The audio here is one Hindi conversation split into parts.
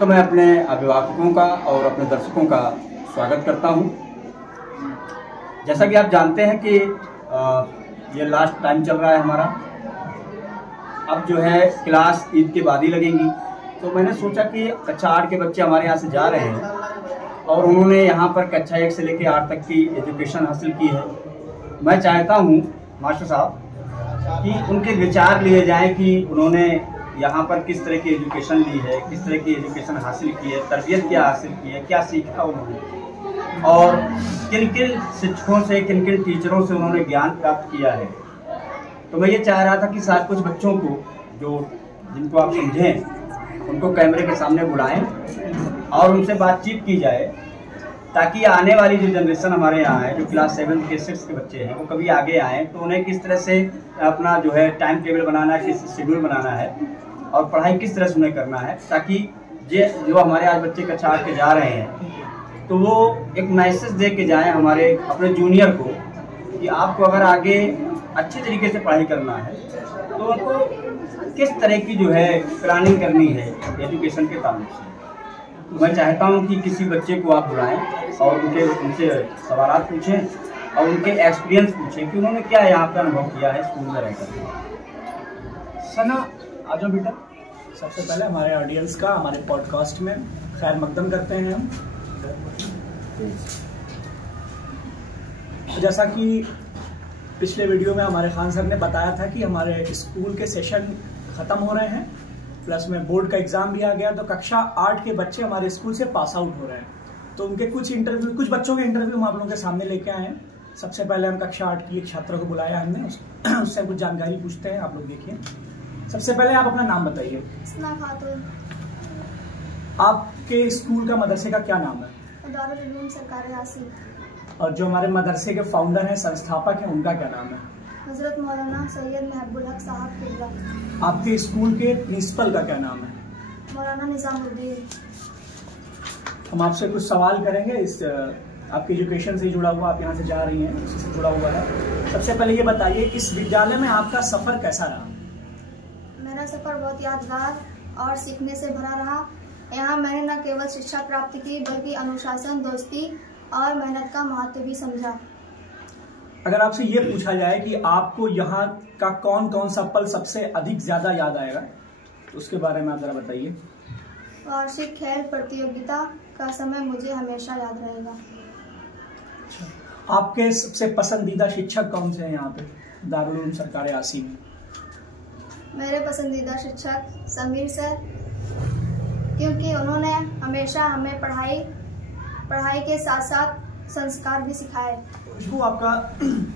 तो मैं अपने अभिभावकों का और अपने दर्शकों का स्वागत करता हूं। जैसा कि आप जानते हैं कि ये लास्ट टाइम चल रहा है हमारा। अब जो है क्लास ईद के बाद ही लगेंगी, तो मैंने सोचा कि कक्षा 8 के बच्चे हमारे यहाँ से जा रहे हैं और उन्होंने यहाँ पर कक्षा 1 से लेकर 8 तक की एजुकेशन हासिल की है। मैं चाहता हूँ मास्टर साहब कि उनके विचार लिए जाएं कि उन्होंने यहाँ पर किस तरह की एजुकेशन ली है, किस तरह की एजुकेशन हासिल की है, तरबियत क्या हासिल की है, क्या सीखा उन्होंने और किन किन शिक्षकों से, किन किन टीचरों से उन्होंने ज्ञान प्राप्त किया है। तो मैं ये चाह रहा था कि साथ कुछ बच्चों को जिनको आप समझें उनको कैमरे के सामने बुलाएं और उनसे बातचीत की जाए, ताकि आने वाली जो जनरेशन हमारे यहाँ है, जो क्लास 7 के 6 के बच्चे हैं, वो कभी आगे आएँ तो उन्हें किस तरह से अपना जो है टाइम टेबल बनाना है, किस शेड्यूल बनाना है और पढ़ाई किस तरह से उन्हें करना है, ताकि जो हमारे आज बच्चे कक्षा 8 के जा रहे हैं तो वो एक मैसेज दे के जाएँ हमारे अपने जूनियर को कि आपको अगर आगे अच्छे तरीके से पढ़ाई करना है तो उनको किस तरह की जो है प्लानिंग करनी है एजुकेशन के ताल्लुक से। मैं चाहता हूं कि किसी बच्चे को आप बुलाएं और उनसे सवाल पूछें और उनके एक्सपीरियंस पूछें कि उन्होंने क्या यहाँ पर अनुभव किया है स्कूल में रहकर। सना आ जाओ बेटा। सबसे पहले हमारे ऑडियंस का हमारे पॉडकास्ट में खैर मकदम करते हैं हम। जैसा कि पिछले वीडियो में हमारे खान सर ने बताया था कि हमारे स्कूल के सेशन ख़त्म हो रहे हैं, प्लस में बोर्ड का एग्ज़ाम भी आ गया, तो कक्षा 8 के बच्चे हमारे स्कूल से पास आउट हो रहे हैं। तो उनके कुछ बच्चों के इंटरव्यू हम आप लोगों के सामने लेके आए हैं। सबसे पहले हम कक्षा 8 की एक छात्रा को बुलाया हमने, उससे कुछ जानकारी पूछते हैं। आप लोग देखिए। सबसे पहले आप अपना नाम बताइए। खातून। आपके स्कूल का मदरसे का क्या नाम है? दारुल उलूम सरकारी आसी। और जो हमारे मदरसे के फाउंडर हैं, संस्थापक हैं, उनका क्या नाम है? हजरत मौलाना सैयद महबूब हक साहब किबला। आपके स्कूल के प्रिंसिपल का क्या नाम है? मौलाना निजामुद्दीन। हम आपसे कुछ सवाल करेंगे इस आपकी एजुकेशन से जुड़ा हुआ, आप यहाँ से जा रही हैं उसी से जुड़ा हुआ है। सबसे पहले ये बताइए, इस विद्यालय में आपका सफर कैसा रहा? मेरा सफर बहुत यादगार और सीखने से भरा रहा। यहाँ मैंने न केवल शिक्षा प्राप्त की बल्कि अनुशासन, दोस्ती और मेहनत का महत्व भी समझा। अगर आपसे ये पूछा जाए कि आपको यहाँ का कौन कौन सा पल सबसे अधिक ज्यादा याद आएगा, तो उसके बारे में आप जरा बताइए। वार्षिक खेल प्रतियोगिता का समय मुझे हमेशा याद रहेगा। आपके सबसे पसंदीदा शिक्षक कौन से हैं यहाँ पे दारुल उलूम सरकारी आसी में? मेरे पसंदीदा शिक्षक समीर सर, क्योंकि उन्होंने हमेशा हमें पढ़ाई के साथ साथ संस्कार भी सिखाए। खुशबू, आपका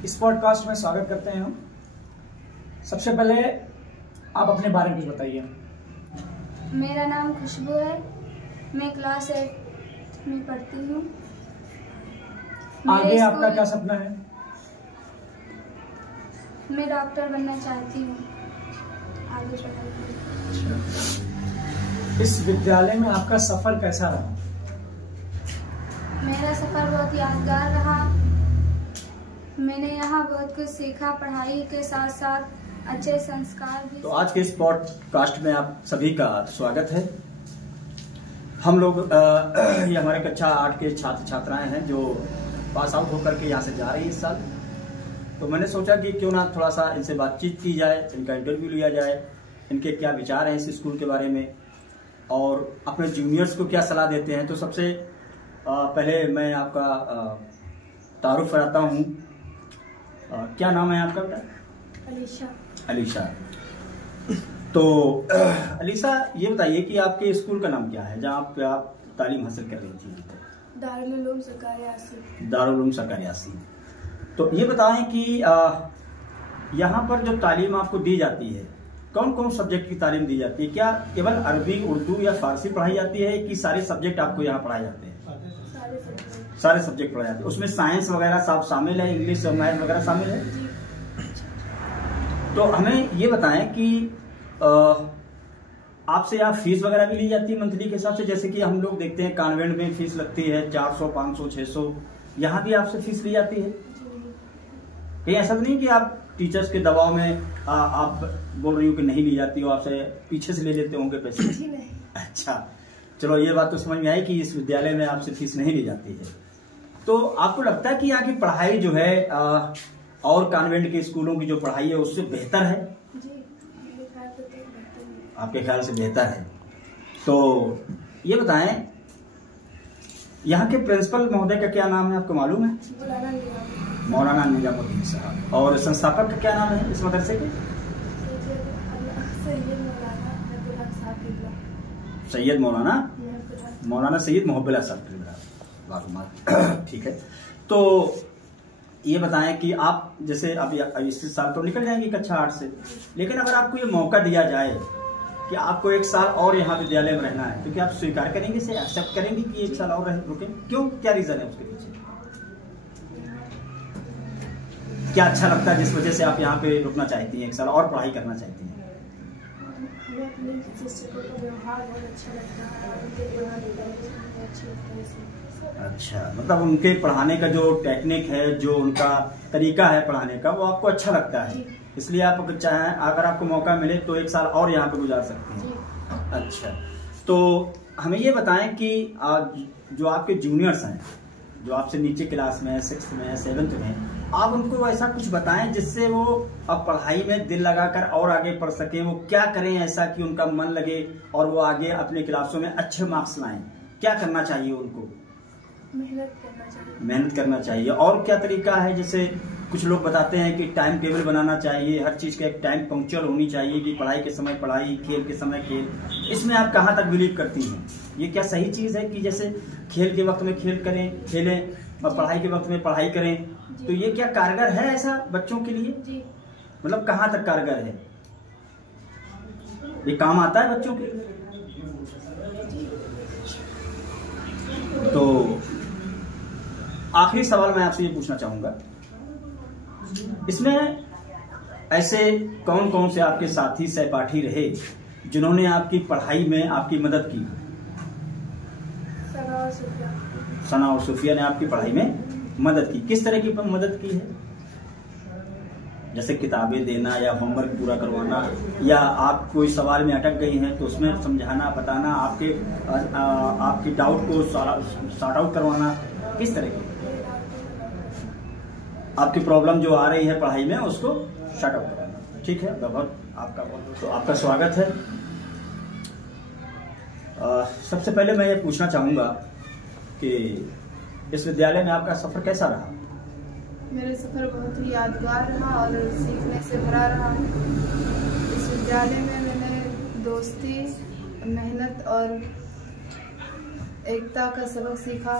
इस पॉडकास्ट में स्वागत करते हैं हम। सबसे पहले आप अपने बारे में कुछ बताइए। मेरा नाम खुशबू है, मैं क्लास 8 में पढ़ती हूँ। आगे आपका क्या सपना है? मैं डॉक्टर बनना चाहती हूँ आगे पढ़ाई। इस विद्यालय में आपका सफर कैसा रहा? मेरा सफर बहुत यादगार रहा। मैंने यहाँ बहुत कुछ सीखा, पढ़ाई के साथ साथ अच्छे संस्कार भी। तो आज के इस पॉडकास्ट में आप सभी का स्वागत है। हम लोग ये हमारे कक्षा 8 के छात्र छात्राएं हैं जो पास आउट होकर के यहाँ से जा रही है इस साल। तो मैंने सोचा कि क्यों ना थोड़ा सा इनसे बातचीत की जाए, इनका इंटरव्यू लिया जाए, इनके क्या विचार हैं इस स्कूल के बारे में और अपने जूनियर्स को क्या सलाह देते हैं। तो सबसे पहले मैं आपका तारुफ कराता हूँ। क्या नाम है आपका बेटा? अलीशा। अलीशा। तो अलीशा, ये बताइए कि आपके स्कूल का नाम क्या है जहाँ पे आप तालीम हासिल कर रही थी? दारुल उलूम सरकारी आसी। दारुल उलूम सरकारी आसी। तो ये बताएं कि यहाँ पर जो तालीम आपको दी जाती है, कौन कौन सब्जेक्ट की तालीम दी जाती है? क्या केवल अरबी, उर्दू या फारसी पढ़ाई जाती है कि सारे सब्जेक्ट आपको यहाँ पढ़ाए जाते हैं? सारे सब्जेक्ट पढ़ाए जाते हैं। उसमें साइंस वगैरह सब शामिल है, इंग्लिश और मैथ वगैरह शामिल है? तो हमें ये बताएं कि आपसे यहाँ फीस वगैरह भी ली जाती है मंथली के हिसाब से? जैसे कि हम लोग देखते हैं कॉन्वेंट में फीस लगती है 400, 500, 600, यहाँ भी आपसे फीस ली जाती है? कहीं ऐसा तो नहीं कि आप टीचर्स के दबाव में आप बोल रही हो कि नहीं ली जाती हो, आपसे पीछे से ले लेते होंगे पैसे? नहीं। अच्छा चलो ये बात तो समझ में आई कि इस विद्यालय में आपसे फीस नहीं ली जाती है। तो आपको लगता है कि यहाँ की पढ़ाई जो है और कॉन्वेंट के स्कूलों की जो पढ़ाई है उससे बेहतर है? जी, मेरे ख्याल से तो बेहतर है। आपके ख्याल से बेहतर है। तो ये बताएं, यहाँ के प्रिंसिपल महोदय का क्या नाम है, आपको मालूम है? मौलाना निजामुद्दीन साहब। और संस्थापक का क्या नाम है इस मदरसे के? सैयद मौलाना सैयद मोहब्बला साहब। ठीक है। तो ये बताएं कि आप जैसे अब इस साल तो निकल जाएंगे कक्षा 8 से, लेकिन अगर आपको ये मौका दिया जाए कि आपको 1 साल और यहाँ विद्यालय में रहना है, तो क्या आप स्वीकार करेंगे, से एक्सेप्ट करेंगे कि 1 साल और रुके? क्यों, क्या रीजन है उसके पीछे? क्या अच्छा लगता है जिस वजह से आप यहाँ पे रुकना चाहती हैं, 1 साल और पढ़ाई करना चाहती हैं? हमें अपने शिक्षकों का व्यवहार बहुत अच्छा लगता है और उनके पढ़ाने का अच्छा लगता है। अच्छा, मतलब उनके पढ़ाने का जो टेक्निक है, जो उनका तरीका है पढ़ाने का, वो आपको अच्छा लगता है, इसलिए आप अगर चाहें, अगर आपको मौका मिले तो 1 साल और यहाँ पे गुजार सकते हैं। अच्छा, तो हमें ये बताएं कि जो आपके जूनियर्स हैं, जो आपसे नीचे क्लास में, 6th में, 7th में, आप उनको ऐसा कुछ बताएं जिससे वो अब पढ़ाई में दिल लगाकर और आगे पढ़ सकें। वो क्या करें ऐसा कि उनका मन लगे और वो आगे अपने क्लासों में अच्छे मार्क्स लाएं? क्या करना चाहिए उनको? मेहनत करना चाहिए। और क्या तरीका है? जैसे कुछ लोग बताते हैं कि टाइम टेबल बनाना चाहिए, हर चीज का एक टाइम पंक्चुअल होनी चाहिए, कि पढ़ाई के समय पढ़ाई, खेल के समय खेल। इसमें आप कहाँ तक बिलीव करती हैं? ये क्या सही चीज है कि जैसे खेल के वक्त में खेलें और पढ़ाई के वक्त में पढ़ाई करें? तो ये क्या कारगर है ऐसा बच्चों के लिए? जी। मतलब कहाँ तक कारगर है, ये काम आता है बच्चों के? तो आखिरी सवाल मैं आपसे ये पूछना चाहूंगा, इसमें ऐसे कौन कौन से आपके साथी सहपाठी रहे जिन्होंने आपकी पढ़ाई में आपकी मदद की? सना और सुफिया ने आपकी पढ़ाई में मदद की। किस तरह की मदद की है? जैसे किताबें देना या होमवर्क पूरा करवाना, या आप कोई सवाल में अटक गई हैं तो उसमें समझाना, बताना, आपके डाउट को सॉर्ट आउट करवाना, किस तरह की? आपकी प्रॉब्लम जो आ रही है पढ़ाई में उसको शॉर्ट आउट करवाना। ठीक है, बहुत आपका स्वागत है। सबसे पहले मैं ये पूछना चाहूंगा कि इस विद्यालय में आपका सफर कैसा रहा? मेरा सफर बहुत ही यादगार रहा और सीखने से भरा रहा। इस विद्यालय में मैंने दोस्ती, मेहनत और एकता का सबक सीखा।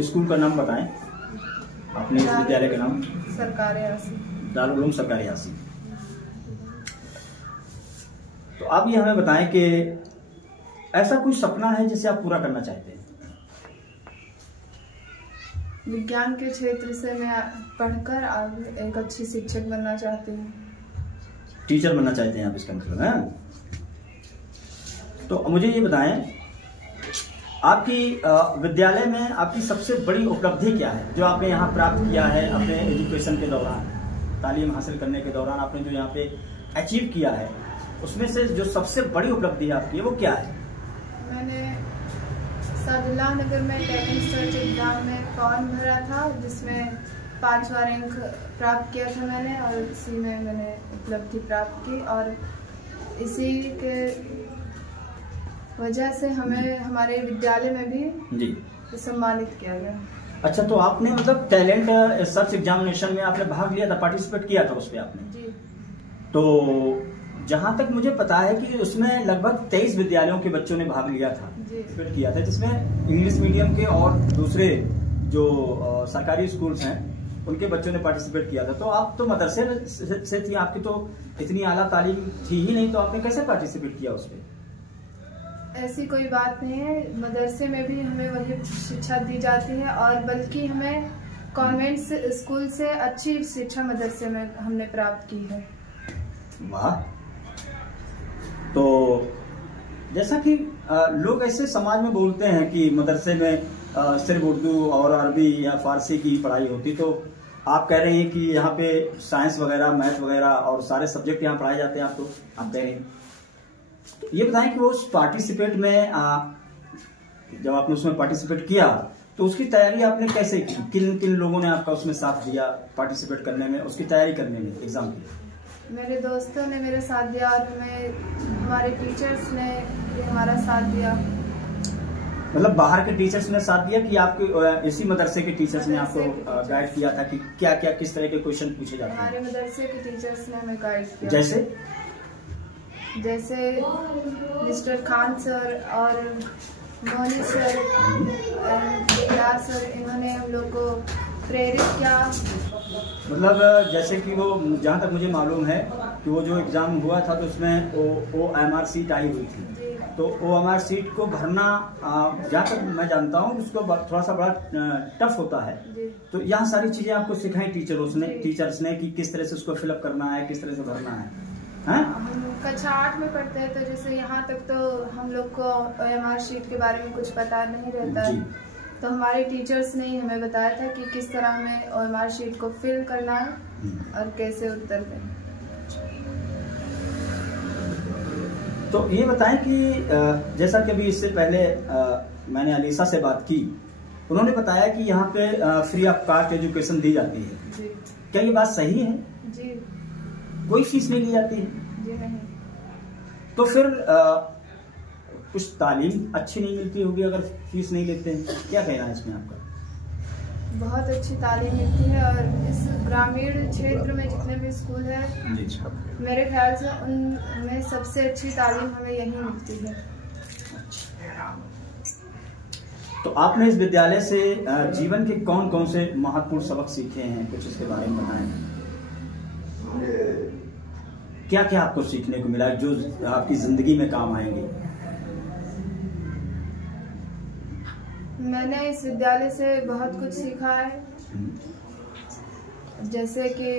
स्कूल का नाम बताएं, अपने इस विद्यालय का नाम? सरकारी आसी, दारुल उलूम सरकारी आसी। तो आप ये हमें बताएं कि ऐसा कोई सपना है जिसे आप पूरा करना चाहते हैं? विज्ञान के क्षेत्र से मैं पढ़कर आगे एक अच्छी शिक्षक बनना चाहती हूँ। टीचर बनना चाहते हैं आप, इसका मतलब है? तो मुझे ये बताएं, आपकी विद्यालय में आपकी सबसे बड़ी उपलब्धि क्या है जो आपने यहाँ प्राप्त किया है अपने एजुकेशन के दौरान, तालीम हासिल करने के दौरान आपने जो यहाँ पे अचीव किया है, उसमें से जो सबसे बड़ी उपलब्धि आपकी है वो क्या है? मैंने सादुल्लाह नगर में टैलेंट सर्च एग्जाम में फॉर्म भरा था, जिसमें 5वां रैंक प्राप्त किया था मैंने, और इसी में मैंने उपलब्धि प्राप्त की, और इसी के वजह से हमें हमारे विद्यालय में भी जी सम्मानित किया गया। अच्छा, तो आपने मतलब टैलेंट सर्च एग्जामिनेशन में आपने भाग लिया था, पार्टिसिपेट किया था उसमें आपने? जी। तो जहां तक मुझे पता है कि उसमें लगभग 23 विद्यालयों के बच्चों ने भाग लिया था, पार्टिसिपेट किया था, जिसमें इंग्लिश मीडियम के और दूसरे जो सरकारी स्कूल्स हैं उनके बच्चों ने पार्टिसिपेट किया था। तो आप तो मदरसे से थी, आपकी तो इतनी आला तालीम थी ही नहीं, तो आपने कैसे पार्टिसिपेट किया उसमें? ऐसी कोई बात नहीं है, मदरसे में भी हमें वही शिक्षा दी जाती है, और बल्कि हमें कॉन्वेंट स्कूल से अच्छी शिक्षा मदरसे में हमने प्राप्त की है। वाह। तो जैसा कि लोग ऐसे समाज में बोलते हैं कि मदरसे में सिर्फ उर्दू और अरबी या फारसी की पढ़ाई होती, तो आप कह रहे हैं कि यहाँ पे साइंस वगैरह, मैथ वगैरह और सारे सब्जेक्ट यहाँ पढ़ाए जाते हैं, आप कह रहे हैं? ये बताएं कि वो उस पार्टिसिपेट में जब आपने उसमें पार्टिसिपेट किया तो उसकी तैयारी आपने कैसे की? किन किन लोगों ने आपका उसमें साथ दिया पार्टिसिपेट करने में, उसकी तैयारी करने में, एग्जाम की? मेरे दोस्तों ने मेरा साथ दिया और हमारे टीचर्स ने भी हमारा साथ दिया। मतलब बाहर के टीचर्स ने साथ दिया कि आपके इसी मदरसे के टीचर्स ने आपको गाइड किया था कि क्या क्या किस तरह के क्वेश्चन पूछे जाते हैं? हमारे मदरसे के टीचर्स ने हमें गाइड किया। जैसे मिस्टर खान सर और मोनी सर और सर, इन्होंने हम लोग को प्रेरित किया। मतलब जैसे कि वो, जहाँ तक मुझे मालूम है कि वो जो एग्ज़ाम हुआ था तो उसमें OMR सीट आई हुई थी, तो OMR सीट को भरना जहाँ तक मैं जानता हूँ उसको थोड़ा सा बड़ा टफ होता है। तो यहाँ सारी चीज़ें आपको सिखाई टीचर्स ने कि किस तरह से उसको फिलअप करना है, किस तरह से भरना है। हम कक्षा 8 में पढ़ते हैं, तो जैसे यहाँ तक तो हम लोग को OMR शीट के बारे में कुछ पता नहीं रहता है, तो हमारे टीचर्स ने हमें बताया था कि किस तरह हमें OMR शीट को फिल करना है और कैसे उत्तर दें। तो ये बताएं कि जैसा कि अभी इससे पहले मैंने अलीसा से बात की, उन्होंने बताया कि यहाँ पे फ्री ऑफ कास्ट एजुकेशन दी जाती है। जी। क्या ये बात सही है? जी। कोई फीस नहीं ली जाती है? जी नहीं। तो फिर कुछ तालीम अच्छी नहीं मिलती होगी अगर फीस नहीं लेते हैं, क्या कहना है इसमें आपका? बहुत अच्छी तालीम मिलती है और इस ग्रामीण क्षेत्र में जितने भी स्कूल है, मेरे ख्याल से उनमें सबसे अच्छी तालीम हमें यहीं मिलती है। तो आपने इस विद्यालय से जीवन के कौन कौन से महत्वपूर्ण सबक सीखे हैं, कुछ इसके बारे में बताएं। क्या क्या आपको सीखने को मिला जो आपकी जिंदगी में काम आएंगे? मैंने इस विद्यालय से बहुत कुछ सीखा है, जैसे कि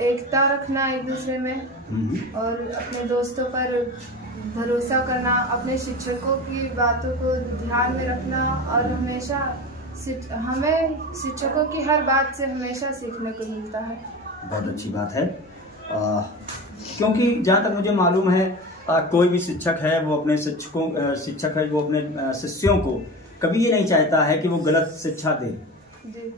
एकता रखना एक दूसरे में और अपने दोस्तों पर भरोसा करना, अपने शिक्षकों की बातों को ध्यान में रखना और हमेशा हमें शिक्षकों की हर बात से हमेशा सीखने को मिलता है। बहुत अच्छी बात है, क्योंकि जहाँ तक मुझे मालूम है कोई भी शिक्षक है वो अपने शिष्यों को कभी ये नहीं चाहता है कि वो गलत शिक्षा दे।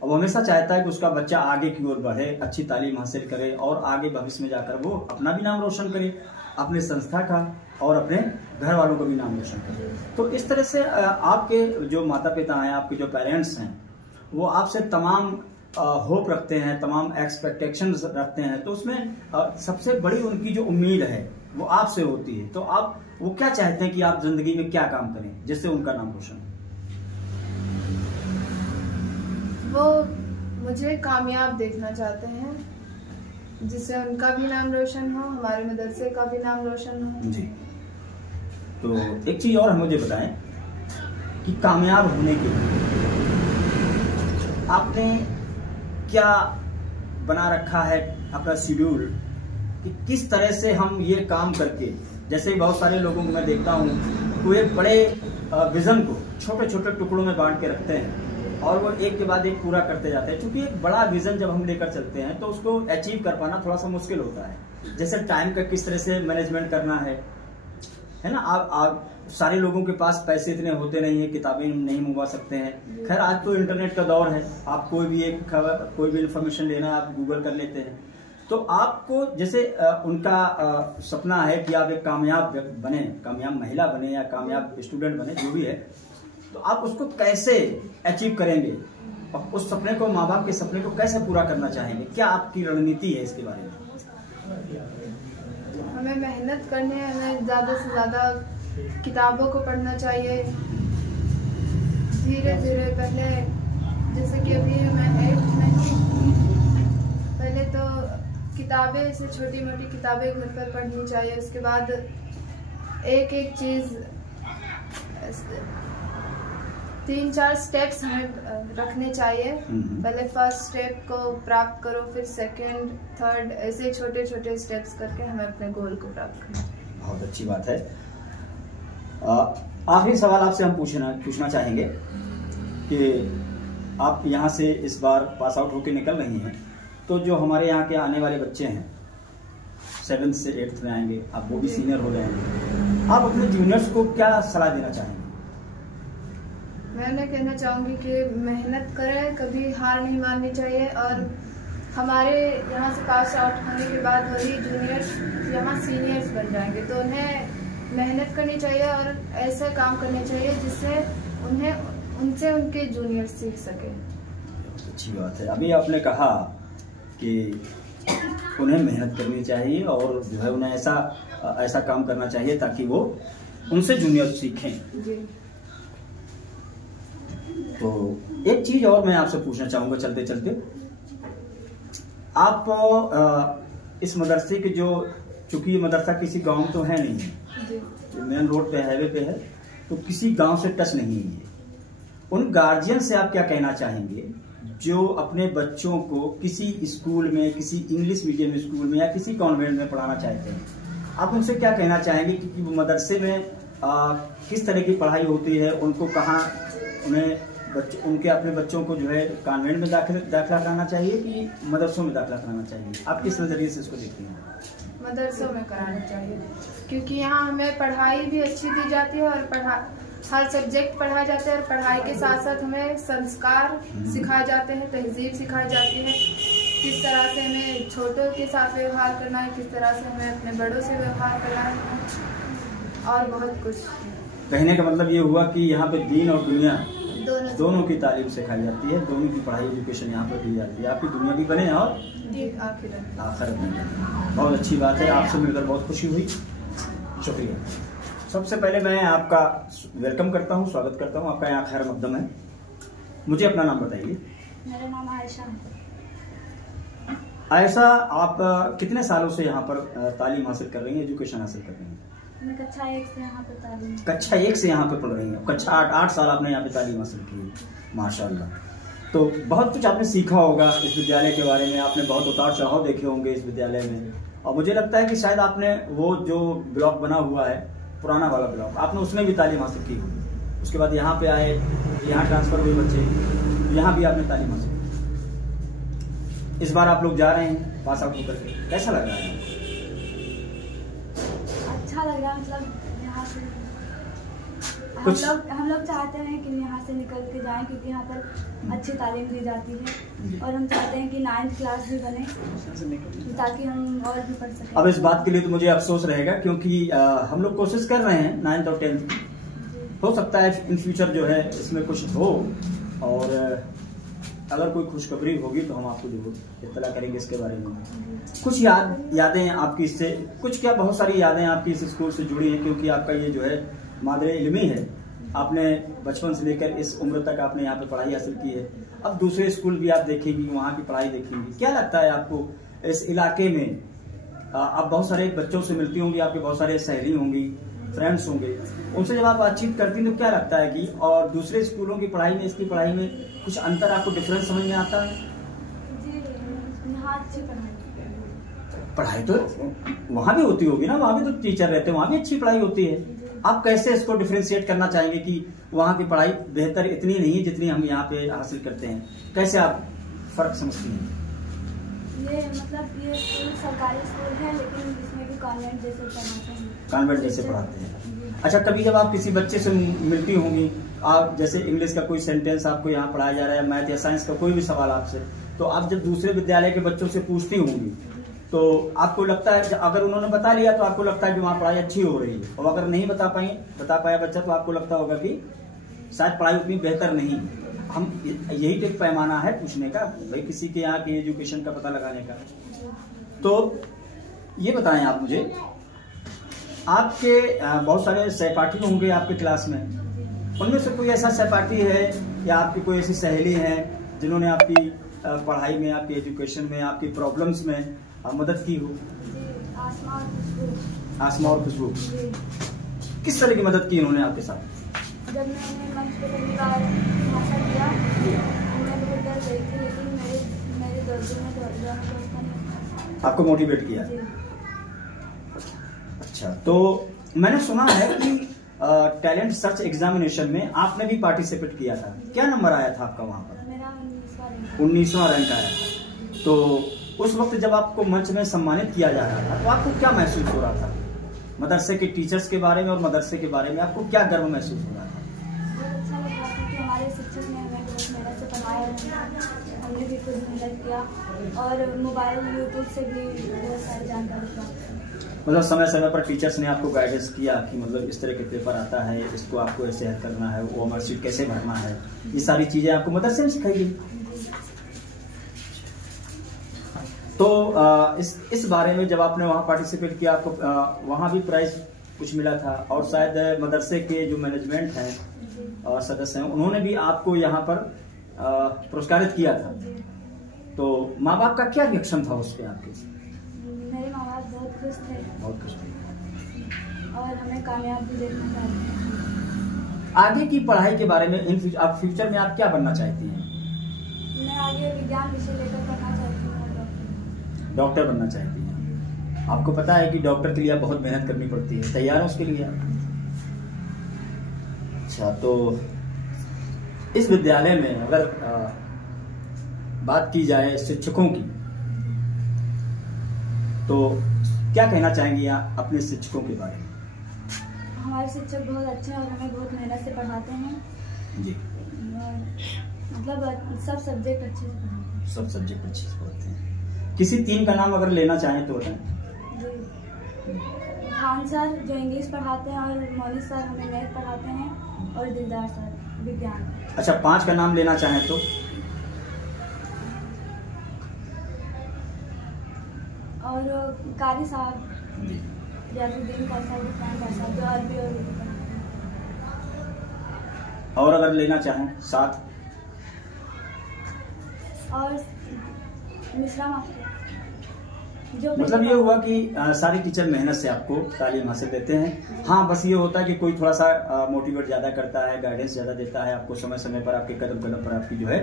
वो हमेशा चाहता है कि उसका बच्चा आगे की ओर बढ़े, अच्छी तालीम हासिल करे और आगे भविष्य में जाकर वो अपना भी नाम रोशन करे, अपने संस्था का और अपने घर वालों का भी नाम रोशन करे। तो इस तरह से आपके जो माता पिता हैं, आपके जो पेरेंट्स हैं, वो आपसे तमाम होप रखते हैं, तमाम एक्सपेक्टेशंस रखते हैं, तो उसमें सबसे बड़ी उनकी जो उम्मीद है वो आपसे होती है। तो आप वो क्या चाहते हैं कि आप जिंदगी में क्या काम करें जिससे उनका नाम रोशन हो? वो मुझे कामयाब देखना चाहते हैं, जिससे उनका भी नाम रोशन हो, हमारे मदरसे का भी नाम रोशन हो। जी। तो एक चीज और मुझे बताएं कि कामयाब होने के लिए आपने क्या बना रखा है अपना शेड्यूल कि किस तरह से हम ये काम करके, जैसे बहुत सारे लोगों को मैं देखता हूँ वो एक बड़े विजन को छोटे छोटे टुकड़ों में बांट के रखते हैं और वो एक के बाद एक पूरा करते जाते हैं। क्योंकि एक बड़ा विजन जब हम लेकर चलते हैं तो उसको अचीव कर पाना थोड़ा सा मुश्किल होता है। जैसे टाइम का किस तरह से मैनेजमेंट करना है ना। आप सारे लोगों के पास पैसे इतने होते नहीं है, किताबें नहीं मंगवा सकते हैं। खैर आज तो इंटरनेट का दौर है, आप कोई भी एक खबर, कोई भी इंफॉर्मेशन लेना है आप गूगल कर लेते हैं। तो आपको जैसे उनका सपना है कि आप एक कामयाब बने, कामयाब महिला बने या कामयाब स्टूडेंट बने, जो भी है, तो आप उसको कैसे अचीव करेंगे और उस सपने को, माँ बाप के सपने को कैसे पूरा करना चाहेंगे? क्या आपकी रणनीति है इसके बारे में? हमें मेहनत करनी है, हमें ज़्यादा से ज़्यादा किताबों को पढ़ना चाहिए। धीरे धीरे पहले, जैसे कि अभी मैं 8th में हूँ, पहले तो किताबें, ऐसे छोटी मोटी किताबें घर पर पढ़नी चाहिए। उसके बाद एक एक चीज़ 3-4 स्टेप्स हमें रखने चाहिए। पहले फर्स्ट स्टेप को प्राप्त करो, फिर सेकंड, थर्ड, ऐसे छोटे छोटे स्टेप्स करके हमें अपने गोल को प्राप्त करना। बहुत अच्छी बात है। आखिरी सवाल आपसे हम पूछना चाहेंगे कि आप यहाँ से इस बार पास आउट होकर निकल रही हैं, तो जो हमारे यहाँ के आने वाले बच्चे हैं, 7th से 8th में आएंगे, आप वो भी सीनियर हो जाएंगे, आप अपने जूनियर्स को क्या सलाह देना चाहेंगे? मैं कहना चाहूँगी कि मेहनत करें, कभी हार नहीं माननी चाहिए। और हमारे यहाँ से पास आउट होने के बाद वही जूनियर्स यहाँ सीनियर्स बन जाएंगे, तो उन्हें मेहनत करनी चाहिए और ऐसे काम करने चाहिए जिससे उनसे उनके जूनियर सीख सके। अच्छी बात है। अभी आपने कहा कि उन्हें मेहनत करनी चाहिए और जो है उन्हें ऐसा काम करना चाहिए ताकि वो उनसे जूनियर सीखें। जी। तो एक चीज और मैं आपसे पूछना चाहूंगा चलते चलते, आप इस मदरसे के जो, चूंकि ये मदरसा किसी गांव तो है नहीं है, मेन रोड पे हाईवे पे है, तो किसी गांव से टच नहीं है, उन गार्जियन से आप क्या कहना चाहेंगे जो अपने बच्चों को किसी स्कूल में, किसी इंग्लिश मीडियम स्कूल में या किसी कॉन्वेंट में पढ़ाना चाहते हैं? आप उनसे क्या कहना चाहेंगे कि वो मदरसे में किस तरह की पढ़ाई होती है, उनको कहाँ उनके अपने बच्चों को जो है कॉन्वेंट में दाखिला कराना चाहिए कि मदरसों में दाखिला कराना चाहिए? आप किस नज़रिए से इसको देखते हैं? मदरसों में कराना चाहिए, क्योंकि यहाँ हमें पढ़ाई भी अच्छी दी जाती है और हर सब्जेक्ट पढ़ाया जाता है और पढ़ाई के साथ साथ हमें संस्कार सिखाए जाते हैं, तहजीब सिखाई जाती है, किस तरह से हमें छोटों के साथ व्यवहार करना है, किस तरह से हमें अपने बड़ों से व्यवहार करना है और बहुत कुछ। कहने का मतलब ये हुआ कि यहाँ पे दीन और दुनिया दोनों की तालीम सिखाई जाती है, दोनों की पढ़ाई एजुकेशन यहाँ पर दी जाती है, आपकी दुनिया भी बने और आखिरत में। बहुत अच्छी बात है, आपसे मिलकर बहुत खुशी हुई, शुक्रिया। सबसे पहले मैं आपका वेलकम करता हूँ, स्वागत करता हूँ, आपका यहाँ खैर मकदम है। मुझे अपना नाम बताइए। मेरा नाम आयशा है। आयशा, आप कितने सालों से यहाँ पर तालीम हासिल कर रही हैं, एजुकेशन हासिल कर रही हैं? मैं कक्षा 1 से यहाँ पे तालीम। कक्षा 1 से यहाँ पे पढ़ रही हैं, कक्षा 8 साल आपने यहाँ पे तालीम हासिल की है, माशाल्लाह। तो बहुत कुछ आपने सीखा होगा इस विद्यालय के बारे में, आपने बहुत उतार चढ़ाव देखे होंगे इस विद्यालय में, और मुझे लगता है कि शायद आपने वो जो ब्लॉक बना हुआ है, पुराना वाला ब्लॉक, आपने उसमें भी तालीम हासिल की होगी। उसके बाद यहाँ पे आए, यहाँ ट्रांसफर हुए बच्चे, यहाँ भी आपने तालीम हासिल की। इस बार आप लोग जा रहे हैं पास आउट होकर के, कैसा लग रहा है? अच्छा लग रहा है, मतलब यहाँ से हम लोग चाहते हैं कि यहाँ से निकल के जाएं, क्योंकि यहाँ पर अच्छी तालीम दी जाती है और हम चाहते हैं कि 9th क्लास भी बने ताकि हम और भी पढ़ सकें। अब इस बात के लिए तो मुझे अफसोस रहेगा, क्योंकि हम लोग कोशिश कर रहे हैं 9th और 10th, हो सकता है इन फ्यूचर जो है इसमें कुछ हो, और अगर कोई खुशखबरी होगी तो हम आपको जरूर इत्तला करेंगे इसके बारे में। कुछ यादें आपकी इससे, कुछ क्या बहुत सारी यादें आपकी इस स्कूल से जुड़ी हैं, क्योंकि आपका ये जो है मादरे इल्मी है, आपने बचपन से लेकर इस उम्र तक आपने यहाँ पे पढ़ाई हासिल की है। अब दूसरे स्कूल भी आप देखेंगी, वहाँ की पढ़ाई देखेंगी, क्या लगता है आपको इस इलाके में? आप बहुत सारे बच्चों से मिलती होंगी, आपके बहुत सारे सहेली होंगी, फ्रेंड्स होंगे, उनसे जब आप बातचीत करती हैं तो क्या लगता है कि और दूसरे स्कूलों की पढ़ाई में इसकी पढ़ाई में कुछ अंतर आपको डिफरेंस समझ में आता है? जी, यहाँ अच्छी पढ़ाई तो वहाँ भी होती होगी ना, वहाँ भी तो टीचर रहते हैं, वहाँ भी अच्छी पढ़ाई होती है। आप कैसे इसको डिफरेंशिएट करना चाहेंगे कि वहाँ की पढ़ाई बेहतर इतनी नहीं है जितनी हम यहाँ पे हासिल करते हैं? कैसे आप फर्क समझती हैं? ये मतलब ये स्कूल सरकारी स्कूल है, लेकिन इसमें भी कॉन्वेंट जैसे पढ़ाते हैं। कॉन्वेंट जैसे पढ़ाते हैं। अच्छा, कभी जब आप किसी बच्चे से मिलती होंगी, आप जैसे इंग्लिश का कोई सेंटेंस आपको यहाँ पढ़ाया जा रहा है, मैथ या साइंस का कोई भी सवाल आपसे, तो आप जब दूसरे विद्यालय के बच्चों से पूछती होंगी तो आपको लगता है, अगर उन्होंने बता लिया तो आपको लगता है कि वहाँ पढ़ाई अच्छी हो रही है, और अगर नहीं बता पाया बच्चा तो आपको लगता होगा कि शायद पढ़ाई उतनी बेहतर नहीं। हम यही तो एक पैमाना है पूछने का, भाई किसी के यहाँ की एजुकेशन का पता लगाने का। तो ये बताएं आप मुझे, आपके बहुत सारे सहपाठी होंगे आपके क्लास में, उनमें से कोई ऐसा सहपाठी है या आपकी कोई ऐसी सहेली है जिन्होंने आपकी पढ़ाई में, आपकी एजुकेशन में, आपकी प्रॉब्लम्स में मदद की हो? आसमा और खुशबू। किस तरह की मदद की उन्होंने आपके साथ? जब मैंने मंच पे पहली बार भाषण दिया तो मैं बहुत डर गई थी, लेकिन मेरे दोस्तों ने आपको मोटिवेट किया? अच्छा, तो मैंने सुना है कि टैलेंट सर्च एग्जामिनेशन में आपने भी पार्टिसिपेट किया था, क्या नंबर आया था आपका वहाँ पर? मेरा 19वां रैंक आया था। तो उस वक्त जब आपको मंच में सम्मानित किया जा रहा था तो आपको क्या महसूस हो रहा था? मदरसे के टीचर्स के बारे में और मदरसे के बारे में आपको क्या गर्व महसूस हो रहा था? बहुत अच्छा लग रहा था कि हमारे शिक्षक ने हमें बहुत मेहनत से पढ़ाया है, हमने भी खुद मेहनत किया और मोबाइल यूट्यूब से भी बहुत सारी जानकारी प्राप्त की। मतलब समय समय पर टीचर्स ने आपको गाइडेंस किया कि मतलब इस तरह के पेपर आता है, इसको आपको ऐसे हल करना है, वो मार्कशीट कैसे भरना है, ये सारी चीज़ें आपको मदरसे में सिखाई गई। तो इस बारे में जब आपने वहाँ पार्टिसिपेट किया, आपको वहाँ भी प्राइज कुछ मिला था और शायद मदरसे के जो मैनेजमेंट हैं और सदस्य हैं उन्होंने भी आपको यहाँ पर पुरस्कारित किया था। तो माँ बाप का क्या रिएक्शन था उस पर आपके? मेरे माँ बाप बहुत खुश थे, बहुत खुश थे और हमें कामयाब भी देखना चाहते हैं। आगे की पढ़ाई के बारे में आप फ्यूचर में आप क्या बनना चाहती हैं? मैं आगे विज्ञान विषय लेकर पढ़ना चाहती हूँ और डॉक्टर बनना चाहती हैं। आपको पता है कि डॉक्टर के लिए आप बहुत मेहनत करनी पड़ती है, तैयार है उसके लिए आप? अच्छा, तो इस विद्यालय में अगर बात की जाए शिक्षकों की तो क्या कहना चाहेंगी आप अपने शिक्षकों के बारे में? हमारे शिक्षक बहुत अच्छे हैं और हमें बहुत मेहनत से पढ़ाते हैं जी। और मतलब सब सब्जेक्ट अच्छे से पढ़ाते हैं। सब सब्जेक्ट अच्छे से पढ़ते हैं। किसी 3 का नाम अगर लेना चाहें तो बताएं। जी, खान सर जो इंग्लिश पढ़ाते हैं और मौनी सर हमें मैथ पढ़ाते हैं और दिलदार सर विज्ञान। अच्छा, 5 का नाम लेना चाहें तो? और कारी साहब, रियाजुद्दीन कारी साहब, इरफान कारी साहब जो अरबी और उर्दू पढ़ाते हैं। और अगर लेना चाहें 7? और मिश्रा मास्टर जो मतलब ये हुआ कि सारे टीचर मेहनत से आपको तालीम हासिल देते हैं। हाँ, बस ये होता है कि कोई थोड़ा सा मोटिवेट ज़्यादा करता है, गाइडेंस ज़्यादा देता है आपको, समय समय पर आपके कदम कदम पर आपकी जो है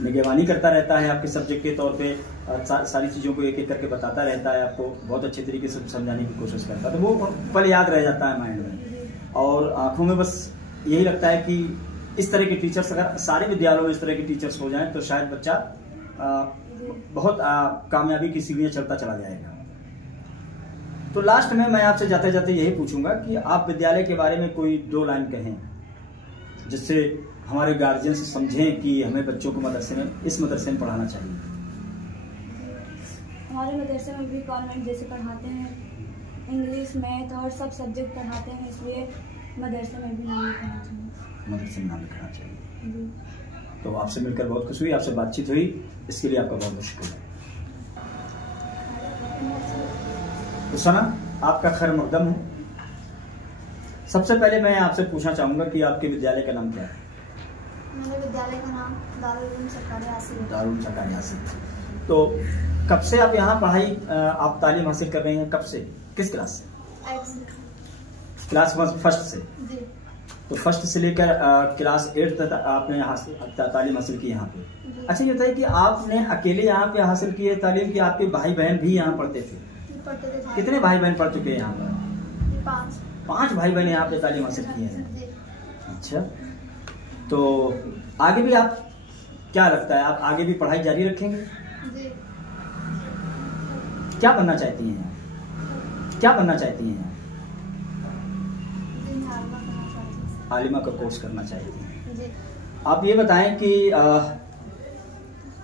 निगरानी करता रहता है, आपके सब्जेक्ट के तौर पे सारी चीज़ों को एक एक करके बताता रहता है, आपको बहुत अच्छे तरीके से समझाने की कोशिश करता है। तो वो पल याद रह जाता है माइंड में और आँखों में बस यही लगता है कि इस तरह के टीचर्स अगर सारे विद्यालयों में इस तरह के टीचर्स हो जाएं तो शायद बच्चा बहुत कामयाबी की सीढ़ियाँ चलता चला जाएगा। तो लास्ट में मैं आपसे जाते जाते यही पूछूंगा कि आप विद्यालय के बारे में कोई 2 लाइन कहें जिससे हमारे गार्जियन से समझें कि हमें बच्चों को इस मदरसे में पढ़ाना चाहिए। हमारे मदरसे में भी कॉन्वेंट जैसे पढ़ाते हैं, इंग्लिश मैथ और सब सब्जेक्ट पढ़ाते हैं, इसलिए मदरसे में भी नाम लिखाना चाहिए। मदरसे में नाम लिखाना चाहिए। जी। तो आपसे मिलकर बहुत खुशी हुई, आपसे बातचीत हुई, इसके लिए आपका बहुत बहुत शुक्रिया। तो सना, आपका खैर मकदम है। सबसे पहले मैं आपसे पूछना चाहूंगा कि आपके विद्यालय का नाम क्या है? मेरे विद्यालय का नाम दारुल उलूम सरकारी हासिल है। दारुल उलूम सरकारी हासिल। तो कब से आप यहाँ पढ़ाई आप तालीम हासिल कर रहे हैं? कब से, किस क्लास से? क्लास 1 से? जी। तो फर्स्ट से लेकर क्लास 8 तक आपने तालीम हासिल की यहाँ पे। अच्छा, ये बताइए कि आपने अकेले यहाँ पे हासिल की है तालीम की आपके भाई बहन भी यहाँ पढ़ते थे? कितने भाई बहन पढ़ चुके हैं यहाँ पर? 5 भाई बहन यहाँ पे तालीम हासिल किए हैं। अच्छा, तो आगे भी आप, क्या लगता है आप आगे भी पढ़ाई जारी रखेंगे? जी। क्या बनना चाहती हैं यहाँ? क्या बनना चाहती हैं यहाँ? आलिमा का कोर्स करना चाहती हैं। जी। आप ये बताएं कि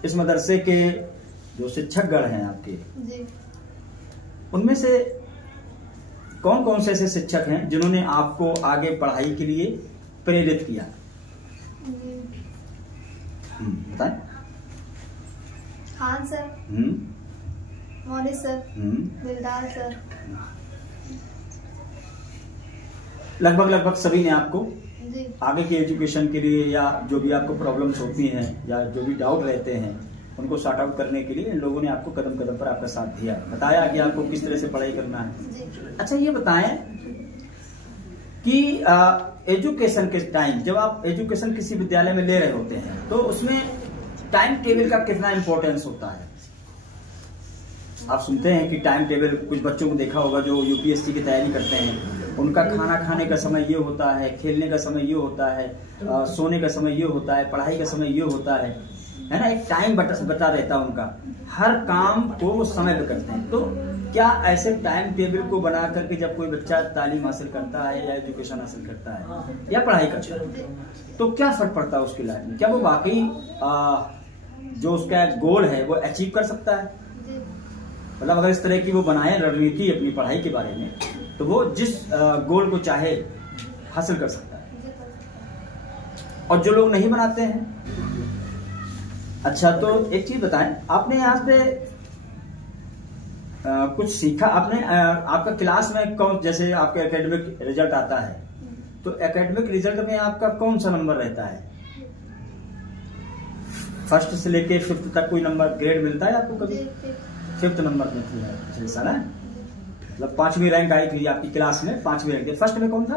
इस मदरसे के जो शिक्षकगण हैं आपके, जी। उनमें से कौन कौन से ऐसे शिक्षक हैं जिन्होंने आपको आगे पढ़ाई के लिए प्रेरित किया? बताएं। खान सर, मौनी सर, दिलदार सर, लगभग सभी ने आपको जी। आगे की एजुकेशन के लिए या जो भी आपको प्रॉब्लम्स होती हैं या जो भी डाउट रहते हैं उनको सॉर्ट आउट करने के लिए इन लोगों ने आपको कदम कदम पर आपका साथ दिया, बताया कि आपको किस तरह से पढ़ाई करना है। जी। अच्छा, ये बताएं कि एजुकेशन के टाइम जब आप एजुकेशन किसी विद्यालय में ले रहे होते हैं तो उसमें टाइम टेबल का कितना इम्पोर्टेंस होता है? आप सुनते हैं कि टाइम टेबल, कुछ बच्चों को देखा होगा जो यूपीएससी की तैयारी करते हैं, उनका खाना खाने का समय ये होता है, खेलने का समय ये होता है, सोने का समय ये होता है, पढ़ाई का समय ये होता है। है ना, एक टाइम बता रहता है उनका, हर काम को वो समय पे करते हैं। तो क्या ऐसे टाइम टेबल को बना करके जब कोई बच्चा तालीम हासिल करता है या एजुकेशन हासिल करता है या पढ़ाई करता है, तो क्या फर्क पड़ता है उसकी लाइफ में? क्या वो वाकई जो उसका गोल है वो अचीव कर सकता है? मतलब अगर इस तरह की वो बनाए रणनीति अपनी पढ़ाई के बारे में, तो वो जिस गोल को चाहे हासिल कर सकता है। और जो लोग नहीं बनाते हैं, अच्छा तो एक चीज बताएं, आपने यहाँ पे कुछ सीखा आपने? आपका क्लास में कौन, जैसे आपका एकेडमिक रिजल्ट आता है, तो एकेडमिक रिजल्ट में आपका कौन सा नंबर रहता है? फर्स्ट से लेके 5th तक कोई नंबर ग्रेड मिलता है आपको कभी? 5th नंबर में थी पिछले साल, है मतलब 5वीं रैंक आई थी आपकी क्लास में, 5वीं रैंक। फर्स्ट में कौन था?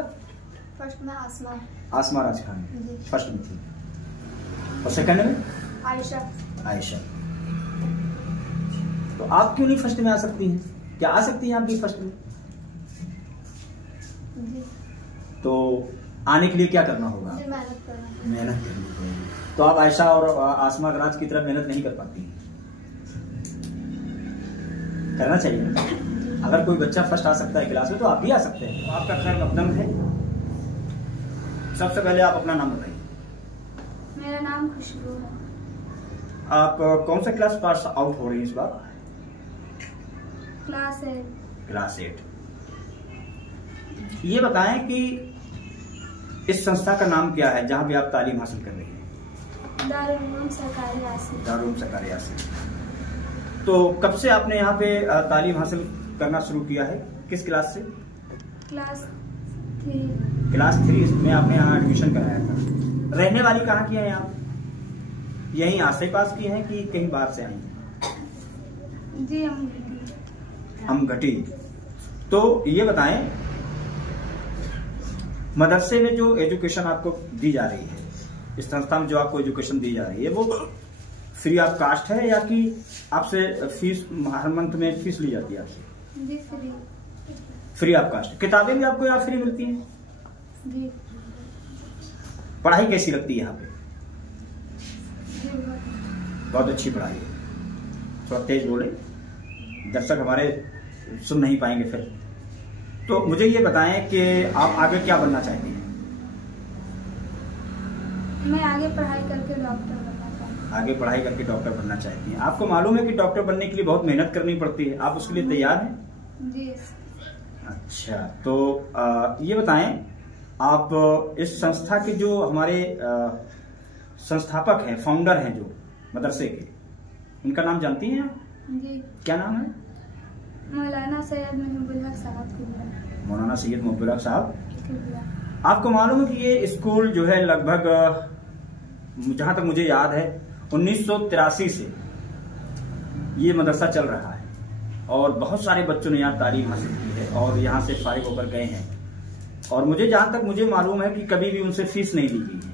फर्स्ट में आसमा। आसमा राज खान फर्स्ट में थी। और सेकंड में? आयशा। आयशा। तो आप क्यों नहीं फर्स्ट में आ सकती हैं? क्या आ सकती हैं आप भी फर्स्ट में? जी। तो आने के लिए क्या करना होगा? मेहनत करना। मेहनत करनी होगी। तो आप आयशा और आसमा राज की तरह मेहनत नहीं कर पाती हैं? करना चाहिए ना। अगर कोई बच्चा फर्स्ट आ सकता है क्लास में, तो आप भी आ सकते हैं। तो आपका खैर मकदम है। सबसे पहले आप अपना नाम बताइए। मेरा नाम खुशबू है। आप कौन सा क्लास पास आउट हो रही है इस बार? क्लास 8। क्लास 8। ये बताएं कि इस संस्था का नाम क्या है जहां पे आप तालीम हासिल कर रही हैं? दारुल उलूम सरकारी हासिल। दारुल उलूम सरकारी हासिल। तो कब से आपने यहाँ पे तालीम हासिल करना शुरू किया है? किस क्लास से? क्लास 3। क्लास 3 में आपने यहाँ एडमिशन कराया था। रहने वाली कहाँ की हैं आप? यहीं आसे पास की हैं कि कहीं बाहर से आई हैं? जी हम घटी। तो ये बताएं, मदरसे में जो एजुकेशन आपको दी जा रही है, इस संस्था में जो आपको एजुकेशन दी जा रही है, वो फ्री ऑफ कास्ट है या कि आपसे फीस हर मंथ में फीस ली जाती है आपसे? जी फ्री। Free of cost. किताबें भी आपको यहाँ फ्री मिलती हैं? जी। पढ़ाई कैसी लगती है यहाँ पे? जी बहुत अच्छी पढ़ाई है। थोड़ा तेज बोले, दर्शक हमारे सुन नहीं पाएंगे फिर। तो मुझे ये बताएं कि आप आगे क्या बनना चाहती हैं? मैं आगे पढ़ाई करके डॉक्टर बनना चाहती हूँ। आगे पढ़ाई करके डॉक्टर बनना चाहती हैं। आपको मालूम है कि डॉक्टर बनने के लिए बहुत मेहनत करनी पड़ती है, आप उसके लिए तैयार हैं? जी। अच्छा, तो ये बताएं, आप इस संस्था के जो हमारे संस्थापक हैं, फाउंडर हैं जो मदरसे के, उनका नाम जानती हैं आप? जी। क्या नाम है? मौलाना सैयद महबूब हक साहब किबला। मौलाना सैयद महबूब हक साहब किबला। आपको मालूम है कि ये स्कूल जो है लगभग जहां तक मुझे याद है 1983 से ये मदरसा चल रहा है और बहुत सारे बच्चों ने यहाँ तालीम हासिल की है और यहाँ से फारिग होकर गए हैं। और मुझे जहां तक मुझे मालूम है कि कभी भी उनसे फीस नहीं ली गई है।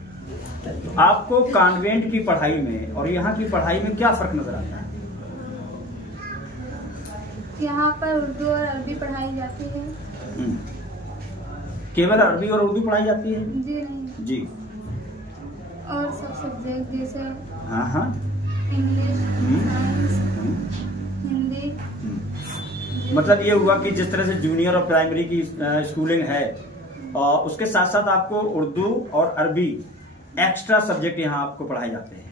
तो आपको कॉन्वेंट की पढ़ाई में और यहाँ की पढ़ाई में क्या फर्क नजर आता है? यहाँ पर उर्दू और अरबी पढ़ाई जाती है। केवल अरबी और उर्दू पढ़ाई जाती है? जी नहीं। जी। और सब सब्जेक्ट जैसे हाँ इंग्लिश, साइंस, हिंदी। मतलब ये हुआ कि जिस तरह से जूनियर और प्राइमरी की स्कूलिंग है और उसके साथ साथ आपको उर्दू और अरबी एक्स्ट्रा सब्जेक्ट यहाँ आपको पढ़ाए जाते हैं।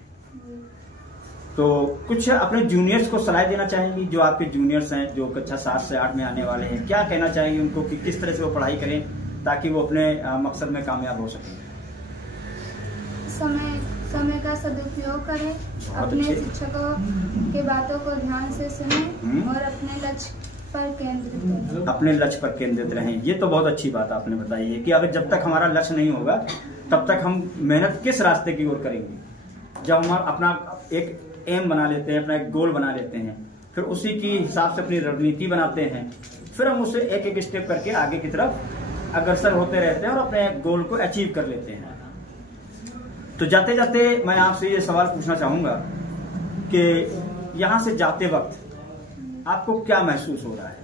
तो कुछ अपने जूनियर्स को सलाह देना चाहेंगी, जो आपके जूनियर्स हैं, जो कक्षा 7 से 8 में आने वाले हैं, क्या कहना चाहेंगे उनको कि किस तरह से वो पढ़ाई करें ताकि वो अपने मकसद में कामयाब हो सकें? समय का सदुपयोग करें, अपने शिक्षकों के बातों को ध्यान से सुनें और अपने लक्ष्य पर केंद्रित रहें। अपने लक्ष्य पर केंद्रित रहें। ये तो बहुत अच्छी बात आपने बताई है कि अगर जब तक हमारा लक्ष्य नहीं होगा तब तक हम मेहनत किस रास्ते की ओर करेंगे। जब हम अपना एक एम बना लेते हैं, अपना एक गोल बना लेते हैं, फिर उसी की हिसाब से अपनी रणनीति बनाते हैं, फिर हम उसे एक एक स्टेप करके आगे की तरफ अग्रसर होते रहते हैं और अपने गोल को अचीव कर लेते हैं। तो जाते जाते मैं आपसे ये सवाल पूछना चाहूंगा कि यहाँ से जाते वक्त आपको क्या महसूस हो रहा है?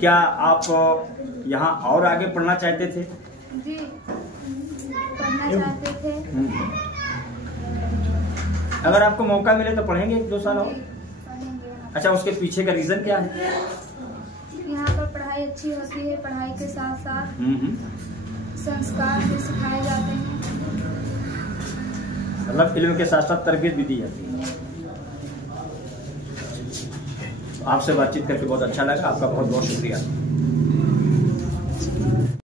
क्या आप यहाँ और आगे पढ़ना चाहते थे? जी, पढ़ना चाहते थे। अगर आपको मौका मिले तो पढ़ेंगे 1-2 साल और? पढ़ेंगे। अच्छा, उसके पीछे का रीजन क्या है? यहाँ पर पढ़ाई अच्छी होती है, पढ़ाई के साथ साथ संस्कार भी सिखाए जाते हैं। मतलब इल्म के साथ साथ तरबियत भी दी जाती है। आपसे बातचीत करके बहुत अच्छा लगा, आपका बहुत बहुत शुक्रिया।